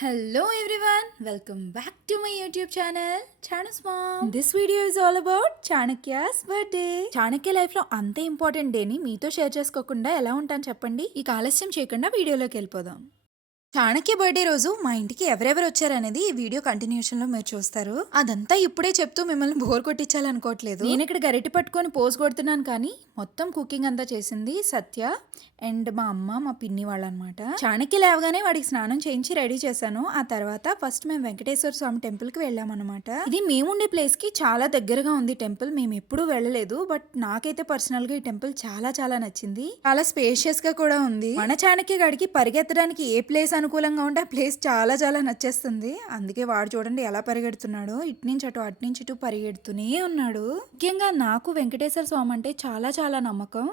Hello everyone welcome back to my YouTube channel చాణస్ mom this video is all about Chanakya's birthday Chanakya లైఫ్లో అంత important day ని మీతో share చేసుకోకుండా ఎలా ఉంటాను చెప్పండి? ఈ ఆలస్యం చేయకుండా వీడియోలోకి వెళ్ళిపోదాం. చాణక్య బర్త్డే రోజు మా ఇంటికి ఎవరెవరు వచ్చారనేది ఈ వీడియో కంటిన్యూషన్లో మీరు చూస్తారు. అదంతా ఇప్పుడే చెప్తూ మిమ్మల్ని బోర్ కొట్టించాలనుకోవట్లేదు. నేను ఇక్కడ గరిటె పట్టుకొని పోజ్ కొడుతున్నాను కానీ మొత్తం కుకింగ్ అంతా చేసింది సత్య అండ్ మా అమ్మ మా పిన్ని వాళ్ళు అనమాట చాణక్య లేవగానే వాడికి స్నానం చేయించి రెడీ చేశాను. ఆ తర్వాత ఫస్ట్ మేము వెంకటేశ్వర స్వామి టెంపుల్కి వెళ్ళామన్నమాట. ఇది మేముండే ప్లేస్కి చాలా దగ్గరగా ఉంది టెంపుల్ మేము ఎప్పుడూ వెళ్ళలేదు బట్ నాకైతే పర్సనల్గా ఈ టెంపుల్ చాలా చాలా నచ్చింది. చాలా స్పేషియస్గా కూడా ఉంది. మన చాణక్య గడికి పరిగెత్తడానికి ఏ ప్లేస్ అనుకూలంగా ఉంటే ఆ ప్లేస్ చాలా చాలా నచ్చేస్తుంది. అందుకే వాడు చూడండి ఎలా పరిగెడుతున్నాడు. ఇటు నుంచి అటు అటు నుంచి ఇటు పరిగెడుతూనే ఉన్నాడు. ముఖ్యంగా నాకు వెంకటేశ్వర స్వామి అంటే చాలా చాలా నమ్మకం.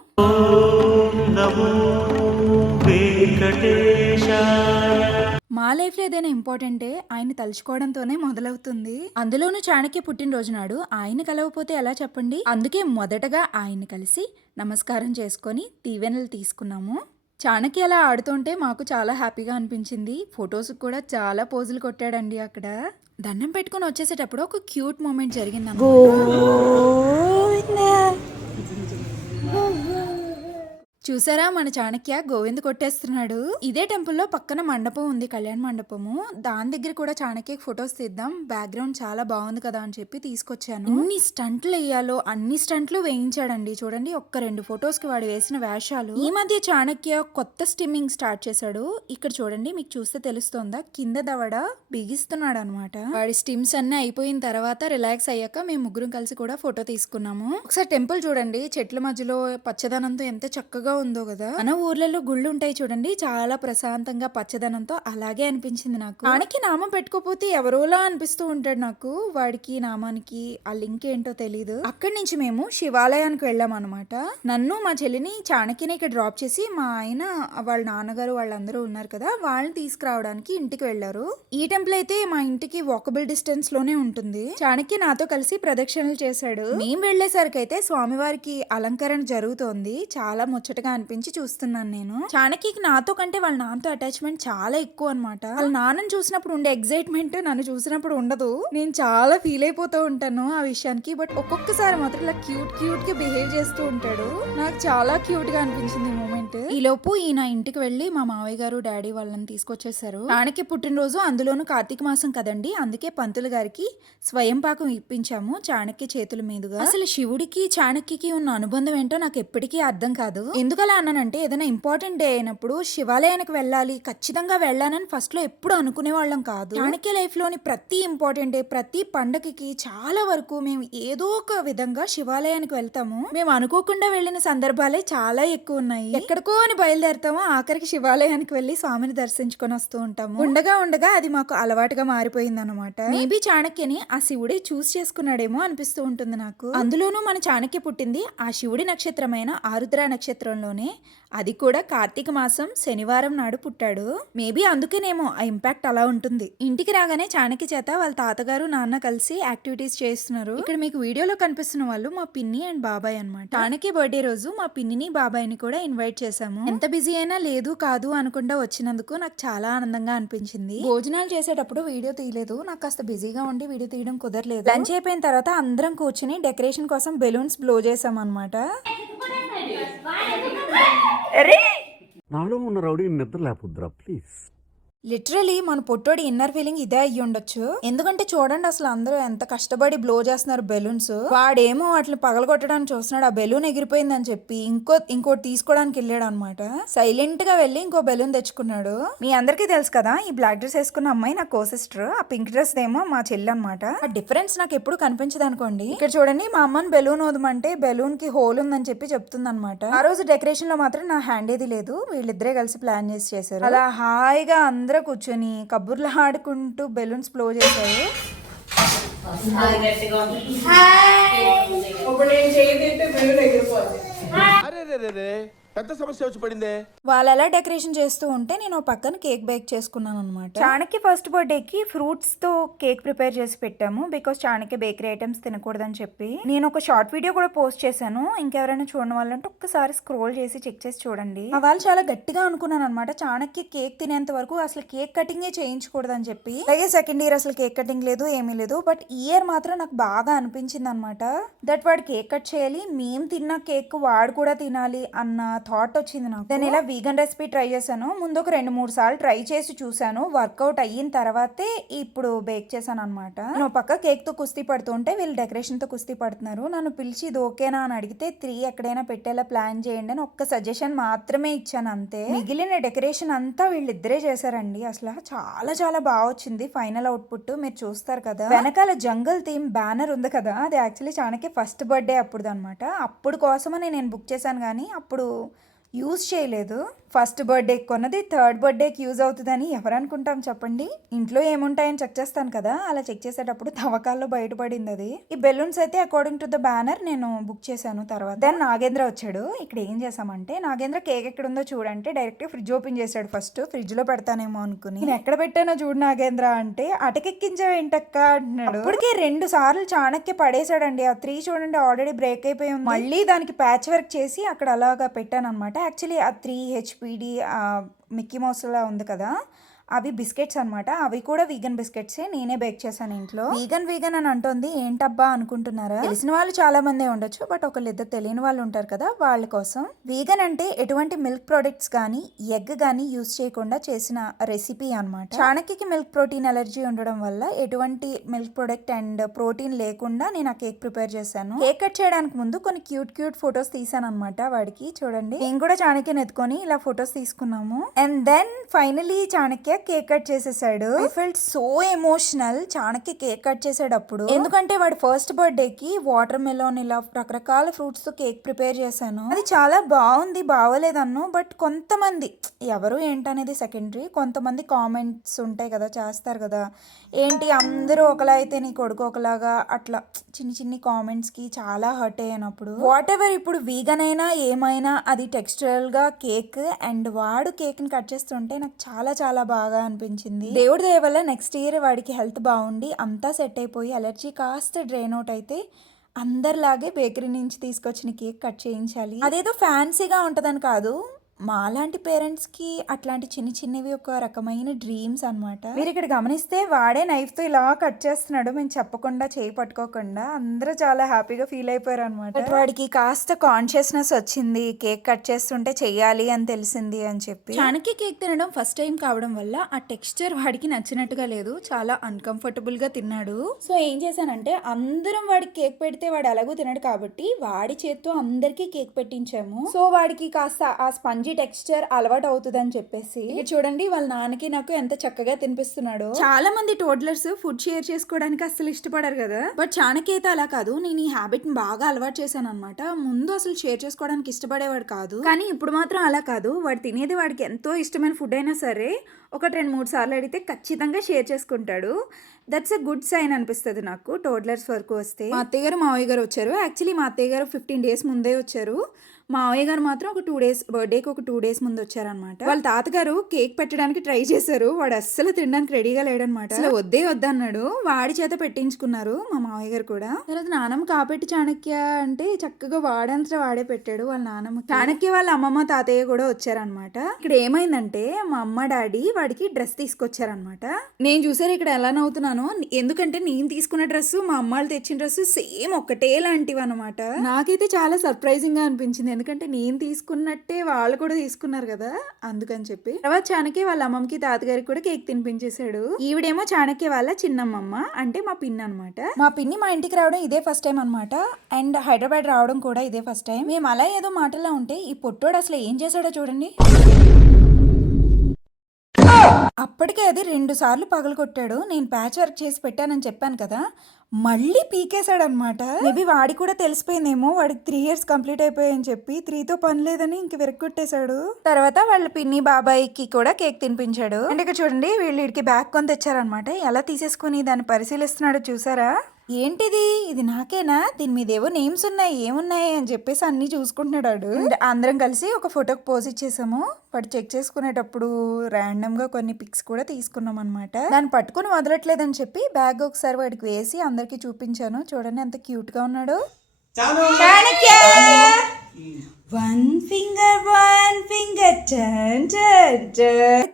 మా లైఫ్లో ఏదైనా ఇంపార్టెంటే ఆయన తలుచుకోవడంతోనే మొదలవుతుంది. అందులోనూ చాణక్య పుట్టినరోజు నాడు ఆయన కలవపోతే ఎలా చెప్పండి? అందుకే మొదటగా ఆయన్ని కలిసి నమస్కారం చేసుకొని తీవెనలు తీసుకున్నాము. చాణక్య అలా ఆడుతుంటే మాకు చాలా హ్యాపీగా అనిపించింది. ఫొటోస్ కూడా చాలా పోజులు కొట్టాడండి అక్కడ. దండం పెట్టుకొని వచ్చేసేటప్పుడు ఒక క్యూట్ మూమెంట్ జరిగింది చూసారా మన చాణక్య గోవింద్ కొట్టేస్తున్నాడు? ఇదే టెంపుల్లో పక్కన మండపం ఉంది కళ్యాణ మండపము. దాని దగ్గర కూడా చాణక్య ఫొటోస్ తీద్దాం. బ్యాక్గ్రౌండ్ చాలా బాగుంది కదా అని చెప్పి తీసుకొచ్చాను. ఎన్ని స్టంట్లు వేయాలో అన్ని స్టంట్లు వేయించాడండి. చూడండి ఒక్క రెండు ఫొటోస్కి వాడు వేసిన వేషాలు. ఈ మధ్య చాణక్య కొత్త స్టిమ్మింగ్ స్టార్ట్ చేశాడు. ఇక్కడ చూడండి మీకు చూస్తే తెలుస్తోందా? కింద దవడ బిగిస్తున్నాడు అనమాట వాడి స్టిమ్స్ అన్ని అయిపోయిన తర్వాత రిలాక్స్ అయ్యాక మేము ముగ్గురం కలిసి కూడా ఫోటో తీసుకున్నాము. ఒకసారి టెంపుల్ చూడండి చెట్ల మధ్యలో పచ్చదనంతో ఎంత చక్కగా ఉందో కదా? మన ఊర్లలో గుళ్ళు ఉంటాయి చూడండి. చాలా ప్రశాంతంగా పచ్చదనంతో అలాగే అనిపించింది నాకు. వానికి నామం పెట్టుకోపోతే ఎవరోలా అనిపిస్తూ ఉంటాడు నాకు. వాడికి నామానికి ఆ లింక్ ఏంటో తెలియదు అక్కడి నుంచి మేము శివాలయానికి వెళ్ళాం అనమాట నన్ను మా చెల్లిని చాణక్యని ఇక్కడ డ్రాప్ చేసి మా ఆయన వాళ్ళ నాన్నగారు వాళ్ళందరూ ఉన్నారు కదా వాళ్ళని తీసుకురావడానికి ఇంటికి వెళ్ళారు. ఈ టెంపుల్ అయితే మా ఇంటికి వాకబుల్ డిస్టెన్స్లోనే ఉంటుంది. చాణక్య నాతో కలిసి ప్రదక్షిణలు చేశాడు. మేము వెళ్ళేసరికి అయితే స్వామివారికి అలంకరణ జరుగుతోంది. చాలా ముచ్చటగా అనిపించి చూస్తున్నాను నేను. చాణక్యకి నాతో కంటే వాళ్ళ నాన్నతో అటాచ్మెంట్ చాలా ఎక్కువ అనమాట వాళ్ళ నాన్నని చూసినప్పుడు ఉండే ఎగ్జైట్మెంట్ నన్ను చూసినప్పుడు ఉండదు. నేను చాలా ఫీల్ అయిపోతూ ఉంటాను ఆ విషయానికి. బట్ ఒక్కొక్కసారి మాత్రం ఇలా క్యూట్ క్యూట్గా బిహేవ్ చేస్తూ ఉంటాడు. నాకు చాలా క్యూట్గా అనిపించింది ఈ మూమెంట్ ఈ లోపు ఈయన ఇంటికి వెళ్ళి మా మావయ్య గారు డాడీ వాళ్ళని తీసుకొచ్చేసారు చాణక్య పుట్టినరోజు అందులోనూ కార్తీక మాసం కదండి. అందుకే పంతులు గారికి స్వయం పాకం ఇప్పించాము చాణక్య చేతుల మీదుగా. అసలు శివుడికి చాణక్యకి ఉన్న అనుబంధం ఏంటో నాకు ఎప్పటికీ అర్థం కాదు. ఎందుకలా అన్నానంటే ఏదైనా ఇంపార్టెంట్ డే అయినప్పుడు శివాలయానికి వెళ్ళాలి ఖచ్చితంగా వెళ్ళానని ఫస్ట్లో ఎప్పుడు అనుకునే వాళ్ళం కాదు. చాణక్య లైఫ్లోని ప్రతి ఇంపార్టెంట్ డే ప్రతి పండగకి చాలా వరకు మేము ఏదో ఒక విధంగా శివాలయానికి వెళ్తాము. మేము అనుకోకుండా వెళ్ళిన సందర్భాలే చాలా ఎక్కువ ఉన్నాయి. ఎక్కడికో అని బయలుదేరుతాము ఆఖరికి శివాలయానికి వెళ్ళి స్వామిని దర్శించుకొని వస్తూ ఉంటాము. ఉండగా ఉండగా అది మాకు అలవాటుగా మారిపోయింది అనమాట మేబీ చాణక్యని ఆ శివుడే చూస్ చేసుకున్నాడేమో అనిపిస్తూ ఉంటుంది నాకు. అందులోనూ మన చాణక్య పుట్టింది ఆ శివుడి నక్షత్రమైన ఆరుద్ర నక్షత్రంలోనే. అది కూడా కార్తీక మాసం శనివారం నాడు పుట్టాడు. మేబీ అందుకేనేమో ఆ ఇంపాక్ట్ అలా ఉంటుంది. ఇంటికి రాగానే చాణక్య చేత వాళ్ళ తాతగారు నాన్న కలిసి యాక్టివిటీస్ చేస్తున్నారు. ఇక్కడ మీకు వీడియోలో కనిపిస్తున్న వాళ్ళు మా పిన్ని అండ్ బాబాయ్ అన్నమాట. చాణక్య బర్త్డే రోజు మా పిన్నిని బాబాయ్ని కూడా ఇన్వైట్ చేశాము. ఎంత బిజీ అయినా లేదు కాదు అనుకుండా వచ్చినందుకు నాకు చాలా ఆనందంగా అనిపించింది. భోజనాలు చేసేటప్పుడు వీడియో తీయలేదు. నాకు కాస్త బిజీగా ఉండి వీడియో తీయడం కుదరలేదు. లంచ్ అయిపోయిన తర్వాత అందరం కూర్చుని డెకరేషన్ కోసం బెలూన్స్ బ్లో చేసాం అనమాట నాలో ఉన్న రౌడీ నిద్ర లేపుద్రా ప్లీజ్ లిటరలీ మన పొట్టోడి ఇన్నర్ ఫీలింగ్ ఇదే అయ్యి ఉండొచ్చు. ఎందుకంటే చూడండి అసలు అందరూ ఎంత కష్టపడి బ్లో చేస్తున్నారు బెలూన్స్ వాడేమో వాటిని పగలగొట్టడానికి చూస్తున్నాడు ఆ బెలూన్ ఎగిరిపోయిందని చెప్పి ఇంకో ఇంకోటి తీసుకోవడానికి వెళ్ళాడు అనమాట సైలెంట్గా వెళ్ళి ఇంకో బెలూన్ తెచ్చుకున్నాడు. మీ అందరికీ తెలుసు కదా ఈ బ్లాక్ డ్రెస్ వేసుకున్న అమ్మాయి నా కో సిస్టర్ ఆ పింక్ డ్రెస్ ఏమో మా చెల్లి అనమాట ఆ డిఫరెన్స్ నాకు ఎప్పుడు కనిపించదు అనుకోండి. ఇక్కడ చూడండి మా అమ్మని బెలూన్ వదమంటే బెలూన్కి హోల్ ఉందని చెప్పి చెప్తుంది అనమాట ఆ రోజు డెకరేషన్లో మాత్రం నా హ్యాండ్ ఏది లేదు వీళ్ళిద్దరే కలిసి ప్లాన్ చేసి చేశారు. అలా హాయిగా అందరూ కూర్చొని కబుర్లు ఆడుకుంటూ బెలూన్స్ బ్లో చేశారు. ఇప్పుడు నేను పెద్ద సమస్య వచ్చి పడిందే? వాళ్ళు అలా డెకరేషన్ చేస్తూ ఉంటే నేను పక్కన కేక్ బేక్ చేసుకున్నాను అనమాట చాణక్య ఫస్ట్ బర్త్డేకి ఫ్రూట్స్తో కేక్ ప్రిపేర్ చేసి పెట్టాము. బికాస్ చాణక్య బేకరీ ఐటమ్స్ తినకూడదని చెప్పి. నేను ఒక షార్ట్ వీడియో కూడా పోస్ట్ చేశాను. ఇంకెవరైనా చూడని వాళ్ళంటే ఒక్కసారి స్క్రోల్ చేసి చెక్ చేసి చూడండి. వాళ్ళు చాలా గట్టిగా అనుకున్నాను అనమాట చాణక్య కేక్ తినేంత వరకు అసలు కేక్ కటింగే చేయించకూడదని చెప్పి. అలాగే సెకండ్ ఇయర్ అసలు కేక్ కటింగ్ లేదు ఏమీ లేదు. బట్ ఇయర్ మాత్రం నాకు బాగా అనిపించింది అనమాట దట్ వాడు కేక్ కట్ చేయాలి మేము తిన్న కేక్ వాడు కూడా తినాలి అన్న థాట్ వచ్చింది నాకు. నేను ఇలా వీగన్ రెసిపీ ట్రై చేశాను. ముందు ఒక రెండు మూడు సార్లు ట్రై చేసి చూశాను. వర్కౌట్ అయిన తర్వాతే ఇప్పుడు బేక్ చేశాను అనమాట నేను పక్క కేక్తో కుస్తీ పడుతుంటే వీళ్ళు డెకరేషన్తో కుస్తీ పడుతున్నారు. నన్ను పిలిచి ఇది ఓకేనా అని అడిగితే త్రీ ఎక్కడైనా పెట్టేలా ప్లాన్ చేయండి అని ఒక్క సజెషన్ మాత్రమే ఇచ్చాను అంతే. మిగిలిన డెకరేషన్ అంతా వీళ్ళిద్దరే చేశారండి. అసలు చాలా చాలా బాగా వచ్చింది ఫైనల్ అవుట్పుట్ మీరు చూస్తారు కదా. వెనకాల జంగల్ థీమ్ బ్యానర్ ఉంది కదా. అది యాక్చువల్లీ చాణక్య ఫస్ట్ బర్త్డే అప్పుడు అనమాట అప్పుడు కోసమని నేను బుక్ చేశాను కానీ అప్పుడు యూజ్ చేయలేదు. ఫస్ట్ బర్త్డే కొన్నది థర్డ్ బర్త్డేకి యూజ్ అవుతుందని ఎవరు అనుకుంటాం చెప్పండి? ఇంట్లో ఏముంటాయని చెక్ చేస్తాను కదా అలా చెక్ చేసేటప్పుడు తవ్వకాల్లో బయటపడింది అది. ఈ బెలూన్స్ అయితే అకార్డింగ్ టు ద బ్యానర్ నేను బుక్ చేశాను తర్వాత. దెన్ నాగేంద్ర వచ్చాడు. ఇక్కడ ఏం చేసామంటే నాగేంద్ర కేక్ ఎక్కడ ఉందో చూడంటే డైరెక్ట్ ఫ్రిడ్జ్ ఓపెన్ చేశాడు ఫస్ట్ ఫ్రిడ్జ్లో పెడతానేమో అనుకుని. నేను ఎక్కడ పెట్టానో చూడు నాగేంద్ర అంటే అటకెక్కించావు ఏంటక్క అంటున్నాడు. ఇప్పటికే రెండు సార్లు చాణక్య పడేశాడండి. ఆ త్రీ చూడండి ఆల్రెడీ బ్రేక్ అయిపోయి ఉంది. మళ్ళీ దానికి ప్యాచ్ వర్క్ చేసి అక్కడ అలాగా పెట్టాను అనమాట యాక్చువల్లీ ఆ త్రీ హెచ్పిడి మిక్కీ మౌస్లా ఉంది కదా. అవి బిస్కెట్స్ అనమాట అవి కూడా వీగన్ బిస్కెట్సే. నేనే బేక్ చేశాను ఇంట్లో. వీగన్ వీగన్ అని అంటుంది. ఏంటబ్బా అనుకుంటున్నారా? తెలిసిన వాళ్ళు చాలా మందే ఉండొచ్చు బట్ ఒకళ్ళిద్దరు తెలియని వాళ్ళు ఉంటారు కదా వాళ్ళ కోసం. వీగన్ అంటే ఎటువంటి మిల్క్ ప్రొడక్ట్స్ కానీ ఎగ్ కానీ యూస్ చేయకుండా చేసిన రెసిపీ అన్నమాట. చాణక్యకి మిల్క్ ప్రోటీన్ ఎలర్జీ ఉండడం వల్ల ఎటువంటి మిల్క్ ప్రొడక్ట్ అండ్ ప్రోటీన్ లేకుండా నేను ఆ కేక్ ప్రిపేర్ చేశాను. కేక్ కట్ చేయడానికి ముందు కొన్ని క్యూట్ క్యూట్ ఫొటోస్ తీసాను అనమాట వాడికి. చూడండి. నేను కూడా చాణక్యని ఎత్తుకొని ఇలా ఫొటోస్ తీసుకున్నాము. And then finally Chanakya cake cut చేసేసాడు. I felt so emotional Chanakya cake cut చేసాడు అప్పుడు ఎందుకంటే వాడి ఫస్ట్ బర్త్డే కి వాటర్ మెలోన్ ఇలా రకరకాల ఫ్రూట్స్తో కేక్ ప్రిపేర్ చేశాను. అది చాలా బాగుంది బాగోలేదన్ను బట్ కొంతమంది ఎవరు ఏంటనేది సెకండరీ కొంతమంది కామెంట్స్ ఉంటాయి కదా చేస్తారు కదా. ఏంటి అందరూ ఒకలా అయితే నీ కొడుకు ఒకలాగా అట్లా చిన్ని చిన్ని కామెంట్స్కి చాలా హర్ట్ అయ్యానప్పుడు. వాట్ ఎవర్ ఇప్పుడు వీగన్ అయినా ఏమైనా అది టెక్స్చరల్గా కేక్ అండ్ వాడు కేక్ని కట్ చేస్తుంటే నాకు చాలా చాలా బాగా బాగా అనిపించింది. దేవుడి దయ వల్ల నెక్స్ట్ ఇయర్ వాడికి హెల్త్ బాగుండి అంతా సెట్ అయిపోయి అలర్జీ కాస్త డ్రైన్ అవుట్ అయితే అందరిలాగే బేకరీ నుంచి తీసుకొచ్చిన కేక్ కట్ చేయించాలి. అదేదో ఫ్యాన్సీగా ఉంటుందని కాదు. మాలాంటి పేరెంట్స్కి అట్లాంటి చిన్న చిన్నవి ఒక రకమైన డ్రీమ్స్ అన్నమాట. మీరు ఇక్కడ గమనిస్తే వాడే నైఫ్తో ఇలా కట్ చేస్తున్నాడు. మేము చెప్పకుండా చేయి పట్టుకోకుండా అందరూ చాలా హ్యాపీగా ఫీల్ అయిపోయారు అనమాట వాడికి కాస్త కాన్షియస్నెస్ వచ్చింది. కేక్ కట్ చేస్తుంటే చెయ్యాలి అని తెలిసింది అని చెప్పి. చాణక్య కేక్ తినడం ఫస్ట్ టైం కావడం వల్ల ఆ టెక్స్చర్ వాడికి నచ్చినట్టుగా లేదు. చాలా అన్కంఫర్టబుల్గా తిన్నాడు. సో ఏం చేశానంటే అందరం వాడికి కేక్ పెడితే వాడు ఎలాగో తినడు కాబట్టి వాడి చేత్తో అందరికీ కేక్ పెట్టించాము. సో వాడికి కాస్త ఆ స్పంజీ టెక్స్చర్ అలవాటు అవుతుందని చెప్పేసి చూడండి వాళ్ళ నాన్నకి నాకు ఎంత చక్కగా తినిపిస్తున్నాడు. చాలా మంది టోడ్లర్స్ ఫుడ్ షేర్ చేసుకోవడానికి అసలు ఇష్టపడరు కదా. బట్ చాణక్య అయితే అలా కాదు. నేను ఈ హ్యాబిట్ బాగా అలవాటు చేశాను అనమాట ముందు అసలు షేర్ చేసుకోవడానికి ఇష్టపడేవాడు కాదు. కానీ ఇప్పుడు మాత్రం అలా కాదు. వాడు తినేది వాడికి ఎంతో ఇష్టమైన ఫుడ్ అయినా సరే ఒకటి రెండు మూడు సార్లు అడిగితే ఖచ్చితంగా షేర్ చేసుకుంటాడు. దట్స్ అ గుడ్ సైన్ అనిపిస్తుంది నాకు టోడ్లర్స్ వరకు వస్తే. మా అత్తయ్య గారు మావయ్య గారు వచ్చారు. యాక్చువల్లీ మా అత్తయ్య గారు ఫిఫ్టీన్ డేస్ ముందే వచ్చారు. మా మావయ్య గారు మాత్రం ఒక టూ డేస్ బర్త్డేకి ఒక టూ డేస్ ముందు వచ్చారనమాట వాళ్ళ తాతగారు కేక్ పెట్టడానికి ట్రై చేశారు. వాడు అస్సలు తినడానికి రెడీగా లేడనమాట అసలు వద్దే వద్దన్నాడు. వాడి చేత పెట్టించుకున్నారు మా మావయ్య గారు కూడా. తర్వాత నానమ్మ కాపెట్టి చాణక్య అంటే చక్కగా వాడంతా వాడే పెట్టాడు వాళ్ళ నానమ్మ. చాణక్య వాళ్ళ అమ్మమ్మ తాతయ్య కూడా వచ్చారనమాట ఇక్కడ ఏమైందంటే మా అమ్మ డాడీ వాడికి డ్రెస్ తీసుకొచ్చారనమాట నేను చూసారు ఇక్కడ ఎలా నవ్వుతున్నాను. ఎందుకంటే నేను తీసుకున్న డ్రెస్ మా అమ్మ వాళ్ళు తెచ్చిన డ్రెస్ సేమ్ ఒకటే లాంటివి అనమాట నాకైతే చాలా సర్ప్రైజింగ్గా అనిపించింది. ఎందుకంటే నేను తీసుకున్నట్టే వాళ్ళు కూడా తీసుకున్నారు కదా అందుకని చెప్పి. తర్వాత చాణక్య వాళ్ళ అమ్మమ్మకి తాతగారికి కూడా కేక్ తినిపించేశాడు. ఈవిడేమో చాణక్య వాళ్ళ చిన్నమ్మమ్మ అంటే మా పిన్ అనమాట మా పిన్ని మా ఇంటికి రావడం ఇదే ఫస్ట్ టైం అనమాట అండ్ హైదరాబాద్ రావడం కూడా ఇదే ఫస్ట్ టైం మేము అలా ఏదో మాటలా ఉంటే ఈ పొట్టోడు అసలు ఏం చేశాడో చూడండి. అప్పటికే అది రెండు సార్లు పగలగొట్టాడు. నేను ప్యాచ్ వర్క్ చేసి పెట్టానని చెప్పాను కదా మళ్ళీ పీకేశాడు అనమాట మేబీ వాడి కూడా తెలిసిపోయిందేమో వాడికి త్రీ ఇయర్స్ కంప్లీట్ అయిపోయాయని చెప్పి త్రీతో పని లేదని ఇంక విరగొట్టేశాడు తర్వాత వాళ్ళ పిన్ని బాబాయ్కి కూడా కేక్ తినిపించాడు. అంటే ఇక్కడ చూడండి వీళ్ళు వీడికి బ్యాగ్ కొని తెచ్చారనమాట ఎలా తీసేసుకుని దాన్ని పరిశీలిస్తున్నాడో చూసారా? ఏంటిది? ఇది నాకేనా? దీని మీద ఏవో నేమ్స్ ఉన్నాయి ఏమున్నాయి అని చెప్పేసి అన్ని చూసుకుంటున్నాడు వాడు. అండ్ అందరం కలిసి ఒక ఫోటోకి పోజ్ ఇచ్చేసాము. వాడు చెక్ చేసుకునేటప్పుడు ర్యాండమ్గా కొన్ని పిక్స్ కూడా తీసుకున్నాం అనమాట దాన్ని పట్టుకుని వదలట్లేదని చెప్పి బ్యాగ్ ఒకసారి వాడికి వేసి అందరికి చూపించాను. చూడండి ఎంత క్యూట్గా ఉన్నాడు. వన్ ఫింగర్ వన్ ఫింగర్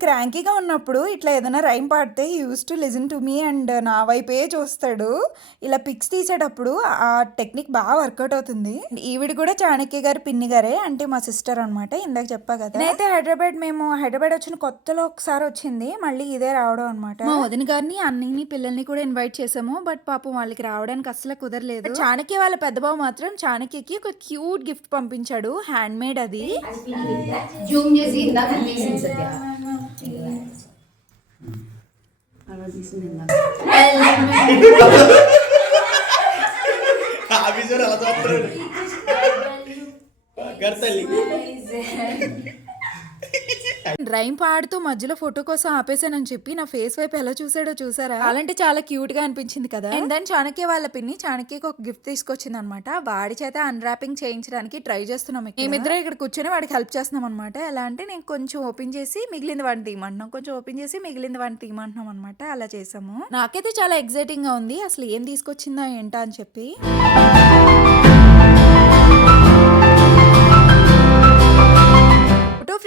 క్రాంకీగా ఉన్నప్పుడు ఇట్లా ఏదైనా రైమ్ పాడితే use to listen to me and నా వైపే చూస్తాడు. ఇలా పిక్స్ తీసేటప్పుడు ఆ టెక్నిక్ బాగా వర్కౌట్ అవుతుంది. ఈవిడ కూడా చాణక్య గారి పిన్ని గారే అంటే మా సిస్టర్ అన్నమాట ఇందాక చెప్పా కదా. నేనైతే హైదరాబాద్ మేము హైదరాబాద్ వచ్చిన కొత్తలో ఒకసారి వచ్చింది మళ్ళీ ఇదే రావడం అనమాట మా వదిన గారిని అన్నిని పిల్లల్ని కూడా ఇన్వైట్ చేసాము బట్ పాపం వాళ్ళకి రావడానికి అసలు కుదరలేదు. చాణక్య వాళ్ళ పెద్ద బావ మాత్రం చాణక్యకి ఒక క్యూట్ గిఫ్ట్ పంపించాడు హ్యాండ్ మేడ్ అది జూమ్ చేసి ఇందాక తీసింది సత్య అలా తీసింది ఇందాక ఆఫీసర్ అలా చూస్తున్నాడు రైమ్ పాడుతూ మధ్యలో ఫోటో కోసం ఆపేసానని చెప్పి నా ఫేస్ వైపు ఎలా చూసాడో చూసారా? అలాంటి చాలా క్యూట్గా అనిపించింది కదా. అండ్ దెన్ చాణక్య వాళ్ళ పిన్ని చాణక్యకి ఒక గిఫ్ట్ తీసుకొచ్చింది అనమాట వాడి చేత అన్రాపింగ్ చేయించడానికి ట్రై చేస్తున్నాం. మేమిద్దరం ఇక్కడ కూర్చొని వాడికి హెల్ప్ చేస్తున్నాం అనమాట ఎలా అంటే నేను కొంచెం ఓపెన్ చేసి మిగిలింది వాడిని తీయమంటున్నాం. కొంచెం ఓపెన్ చేసి మిగిలింది వాడిని తీయమంటున్నాం అనమాట అలా చేసాము నాకైతే చాలా ఎక్సైటింగ్గా ఉంది. అసలు ఏం తీసుకొచ్చిందా ఏంటా అని చెప్పి.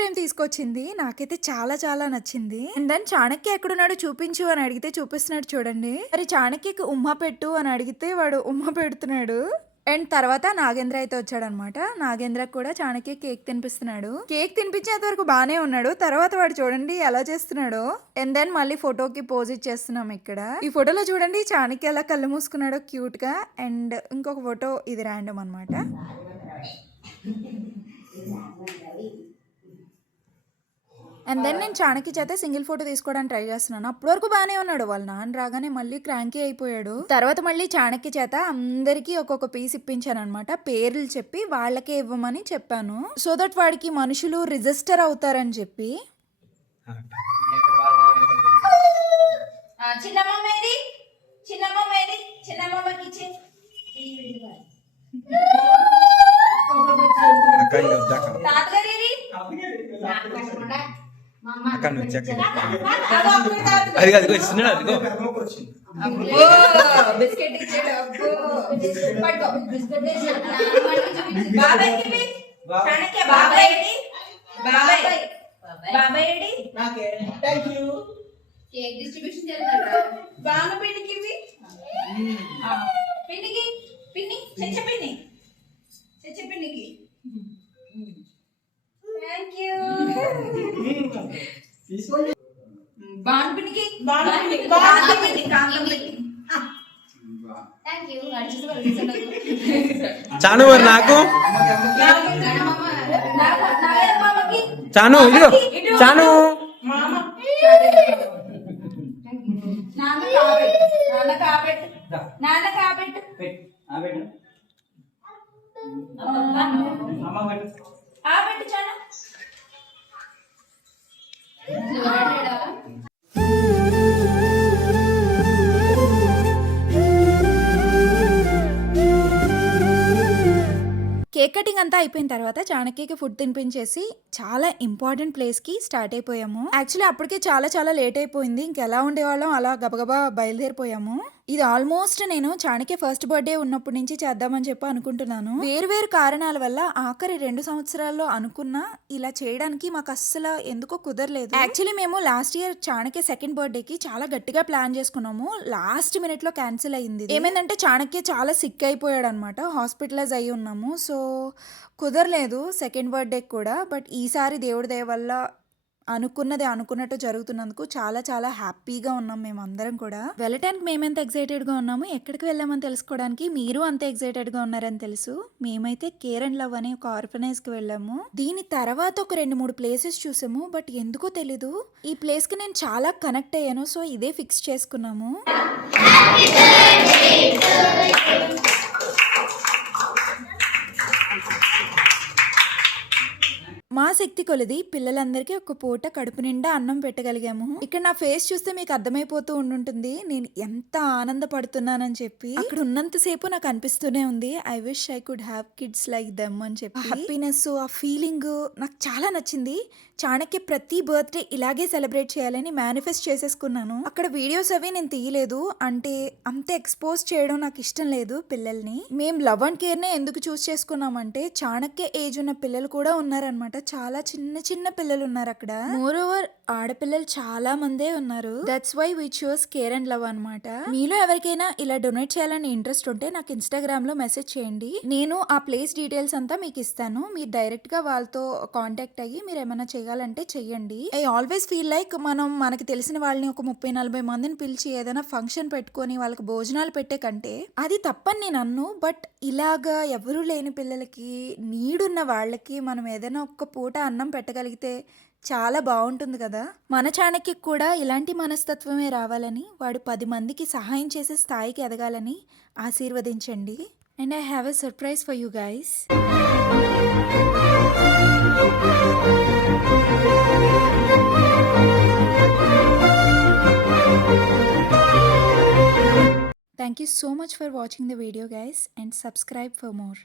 ఫ్రేమ్ తీసుకొచ్చింది? నాకైతే చాలా చాలా నచ్చింది. అండ్ దెన్ చాణక్య ఎక్కడున్నాడు చూపించు అని అడిగితే చూపిస్తున్నాడు చూడండి. మరి చాణక్యకి ఉమ్మ పెట్టు అని అడిగితే వాడు ఉమ్మ పెడుతున్నాడు. అండ్ తర్వాత నాగేంద్ర అయితే వచ్చాడనమాట. నాగేంద్ర కూడా చాణక్య కేక్ తినిపిస్తున్నాడు. కేక్ తినిపించేంత వరకు బాగానే ఉన్నాడు. తర్వాత వాడు చూడండి ఎలా చేస్తున్నాడో. అండ్ దెన్ మళ్ళీ ఫోటోకి పోజ్ ఇచ్చేస్తున్నాం ఇక్కడ. ఈ ఫోటోలో చూడండి చాణక్య ఎలా కళ్ళు మూసుకున్నాడో క్యూట్గా అండ్ ఇంకొక ఫోటో ఇది ర్యాండమ్ అనమాట. అండ్ దెన్ నేను చాణక్య చేత సింగిల్ ఫోటో తీసుకోవడానికి ట్రై చేస్తున్నాను. అప్పటి వరకు బాగానే ఉన్నాడు. వాళ్ళ నాన్న రాగానే మళ్ళీ క్రాంకీ అయిపోయాడు. తర్వాత మళ్ళీ చాణక్య చేత అందరికీ ఒక్కొక్క పీస్ ఇప్పించాను అనమాట పేర్లు చెప్పి వాళ్ళకే ఇవ్వమని చెప్పాను. సో దట్ వాడికి మనుషులు రిజిస్టర్ అవుతారని చెప్పి. అక్క ఇంకా వచ్చాక తాతగారు ఏది అక్క నువ్వు వచ్చాక అదో. అది ఇస్తున్నాడు అదిగో బిస్కెట్. బాబాయ్. బాబాయ్ కేక్ డిస్ట్రిబ్యూషన్ బాను పిండికి పిండికి? పిన్ని చెచ్చ పిన్ని చెచ్చ పిండికి థ్యాంక్ యూ బాను పిండికి బాను పిండికి బాను పిండి కాంతం వాళ్ళు చాను మరి నాకు మామకి చాను ఇదిగో చాను. కేక్ అంతా అయిపోయిన తర్వాత చాణక్యకి ఫుడ్ తినిపించేసి చాలా ఇంపార్టెంట్ ప్లేస్కి స్టార్ట్ అయిపోయాము. యాక్చువల్లీ అప్పటికే చాలా చాలా లేట్ అయిపోయింది. ఇంకెలా ఉండేవాళ్ళం? అలా గబగబా బయలుదేరిపోయాము. ఇది ఆల్మోస్ట్ నేను చాణక్య ఫస్ట్ బర్త్డే ఉన్నప్పటి నుంచి చేద్దామని చెప్పి అనుకుంటున్నాను. వేరు వేరు కారణాల వల్ల ఆఖరి రెండు సంవత్సరాల్లో అనుకున్నా ఇలా చేయడానికి మాకు అస్సలు ఎందుకో కుదరలేదు. యాక్చువల్లీ మేము లాస్ట్ ఇయర్ చాణక్య సెకండ్ బర్త్డేకి చాలా గట్టిగా ప్లాన్ చేసుకున్నాము. లాస్ట్ మినిట్లో క్యాన్సిల్ అయింది ఏమైందంటే చాణక్య చాలా సిక్ అయిపోయాడు అనమాట హాస్పిటలైజ్ అయి ఉన్నాము. సో కుదరలేదు సెకండ్ బర్త్డేకి కూడా. బట్ ఈసారి దేవుడి దయ వల్ల అనుకున్నది అనుకున్నట్టు జరుగుతున్నందుకు చాలా చాలా హ్యాపీగా ఉన్నాం మేము అందరం కూడా. వెళ్ళటానికి మేమెంత ఎక్సైటెడ్గా ఉన్నాము ఎక్కడికి వెళ్ళామని తెలుసుకోవడానికి మీరు అంత ఎక్సైటెడ్గా ఉన్నారని తెలుసు. మేమైతే కేర్ అండ్ లవ్ అనే ఒక ఆర్ఫనైజ్కి వెళ్ళాము. దీని తర్వాత ఒక రెండు మూడు ప్లేసెస్ చూసాము బట్ ఎందుకో తెలీదు. ఈ ప్లేస్కి నేను చాలా కనెక్ట్ అయ్యాను సో ఇదే ఫిక్స్ చేసుకున్నాము. మా శక్తి కొలది పిల్లలందరికీ ఒక పూట కడుపు నిండా అన్నం పెట్టగలిగాము. ఇక్కడ నా ఫేస్ చూస్తే మీకు అర్థమైపోతూ ఉండుంటుంది. నేను ఎంత ఆనందపడుతున్నానని చెప్పి. అక్కడ ఉన్నంతసేపు నాకు అనిపిస్తూనే ఉంది. I wish I could have kids like them అని చెప్పి. హ్యాపీనెస్ ఆ ఫీలింగ్ నాకు చాలా నచ్చింది. చాణక్య ప్రతి బర్త్డే ఇలాగే సెలబ్రేట్ చేయాలని మేనిఫెస్ట్ చేసేసుకున్నాను. అక్కడ వీడియోస్ అవి నేను తీయలేదు. అంటే అంత ఎక్స్పోజ్ చేయడం నాకు ఇష్టం లేదు పిల్లల్ని. మేము లవ్ అండ్ కేర్ నే ఎందుకు చూస్ చేసుకున్నామంటే చాణక్య ఏజ్ ఉన్న పిల్లలు కూడా ఉన్నారనమాట చాలా చిన్న చిన్న పిల్లలు ఉన్నారు అక్కడ మోర్ ఓవర్ ఆడపిల్లలు చాలా మందే ఉన్నారు. That's why we choose care and love అనమాట మీలో ఎవరికైనా ఇలా డొనేట్ చేయాలని ఇంట్రెస్ట్ ఉంటే నాకు ఇన్స్టాగ్రామ్లో మెసేజ్ చేయండి. నేను ఆ ప్లేస్ డీటెయిల్స్ అంతా మీకు ఇస్తాను. మీరు డైరెక్ట్గా వాళ్ళతో కాంటాక్ట్ అయ్యి మీరు ఏమైనా చేయాలంటే చెయ్యండి ఐ ఆల్వేస్ ఫీల్ లైక్ మనం మనకి తెలిసిన వాళ్ళని ఒక ముప్పై నలభై మందిని పిలిచి ఏదైనా ఫంక్షన్ పెట్టుకొని వాళ్ళకి భోజనాలు పెట్టే కంటే అది తప్పని నేను అన్ను బట్ ఇలాగా ఎవరూ లేని పిల్లలకి నీడున్న వాళ్ళకి మనం ఏదైనా ఒక్క పూట అన్నం పెట్టగలిగితే చాలా బాగుంటుంది కదా? మన చాణక్యకి కూడా ఇలాంటి మనస్తత్వమే రావాలని వాడు పది మందికి సహాయం చేసే స్థాయికి ఎదగాలని ఆశీర్వదించండి. And I have a surprise for you guys Thank you so much for watching the video guys and subscribe for more.